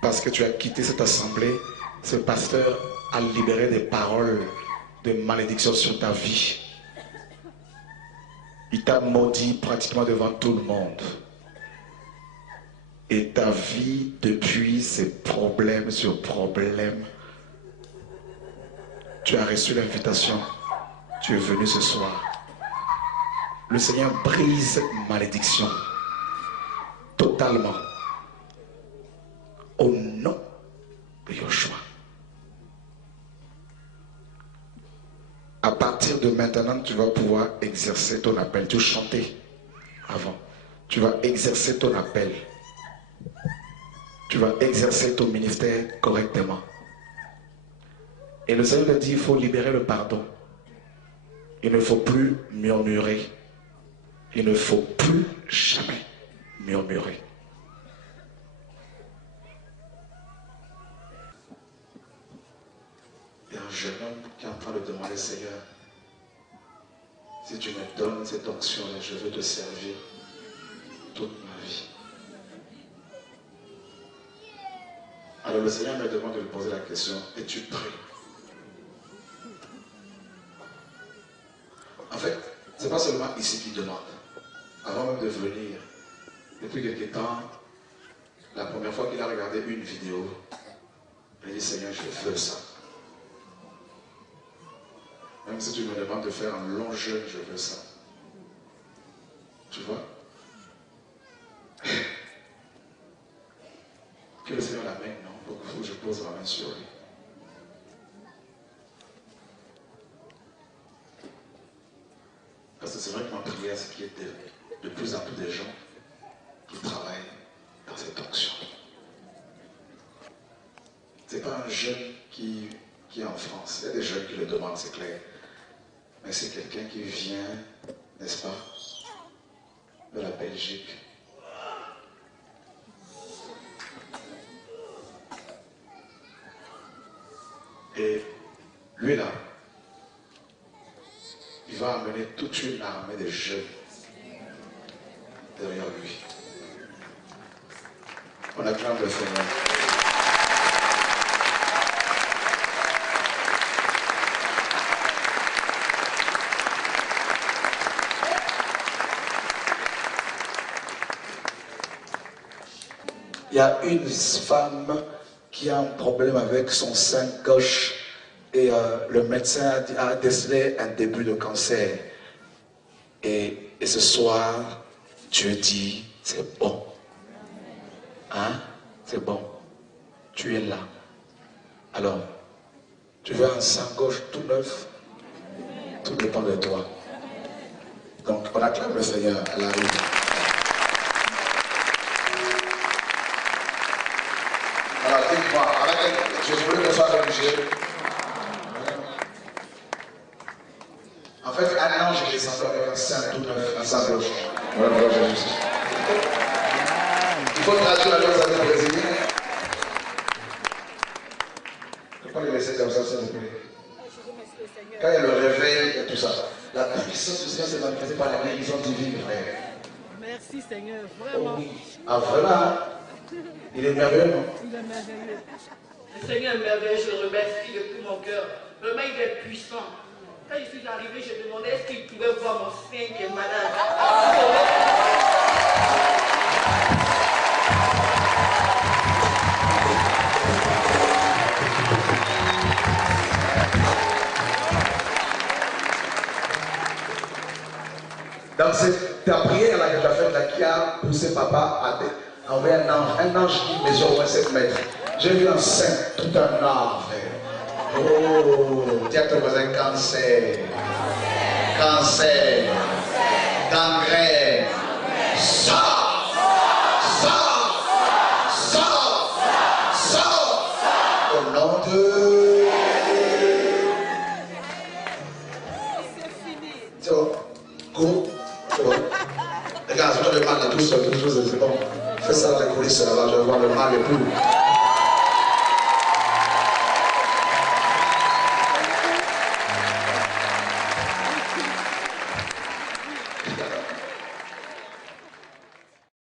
parce que tu as quitté cette assemblée, ce pasteur a libéré des paroles de malédiction sur ta vie. Il t'a maudit pratiquement devant tout le monde. Et ta vie, depuis, c'est problème sur problème. Tu as reçu l'invitation. Tu es venu ce soir. Le Seigneur brise cette malédiction. Totalement. Au nom de Yoshua. À partir de maintenant, tu vas pouvoir exercer ton appel. Tu chantais avant. Tu vas exercer ton appel. Tu vas exercer ton ministère correctement. Et le Seigneur a dit, il faut libérer le pardon. Il ne faut plus murmurer. Il ne faut plus jamais murmurer. Il y a un jeune homme qui est en train de demander, Seigneur, si tu me donnes cette onction-là, je veux te servir toute ma vie. Alors le Seigneur me demande de lui poser la question, es-tu prêt? En fait, ce n'est pas seulement ici qu'il demande. Avant même de venir, depuis quelque temps, la première fois qu'il a regardé une vidéo, il a dit, Seigneur, je veux ça. Même si tu me demandes de faire un long jeûne, je veux ça. Tu vois? Que le Seigneur l'amène, non? Pour que je pose ma main sur lui. Parce que c'est vrai que ma prière, c'est qu'il y ait de plus en plus de gens qui travaillent dans cette onction. Ce n'est pas un jeune qui est en France. Il y a des jeunes qui le demandent, c'est clair. Mais c'est quelqu'un qui vient, n'est-ce pas, de la Belgique. Et lui là, il va amener toute une armée de jeunes derrière lui. On acclame le Seigneur. Il y a une femme qui a un problème avec son sein gauche et le médecin a décelé un début de cancer. Et ce soir, Dieu dit, c'est bon. Hein? C'est bon. Tu es là. Alors, tu veux un sein gauche tout neuf? Tout dépend de toi. Donc, on acclame le Seigneur à la rue. Alors, dites-moi, je voulais qu'on soit religieux. En fait, un ange est descendu avec un sein tout neuf, un sein gauche. Voilà pourquoi Jésus. Il faut traduire la chose à nos brésiliens. Pourquoi les laisser comme ça, s'il vous plaît? Quand il y a le réveil, il y a tout ça. La puissance du Seigneur s'est manifestée par la guérison divine, frère. Merci Seigneur, vraiment. Oh oui. Ah, vraiment? Il est merveilleux, non? Il est merveilleux. Le Seigneur est merveilleux, je le remercie de tout mon cœur. Vraiment, il est puissant. Quand je suis arrivé, je demandais est-ce qu'il pouvait voir mon sein qui est malade. Dans ta prière là que tu as faite, là, qui a poussé papa à envoyer un ange qui mesure au moins 7 mètres. J'ai vu un sein, tout un arbre. Oh, dis à ton voisin cancer, cancer, gangrène, sort, sort, sort, sort, au nom de... C'est fini. C'est bon, go. Regarde, je vois le mal là, tout seul, c'est bon. Fais ça dans les coulisses là-bas, je vais voir le mal et tout.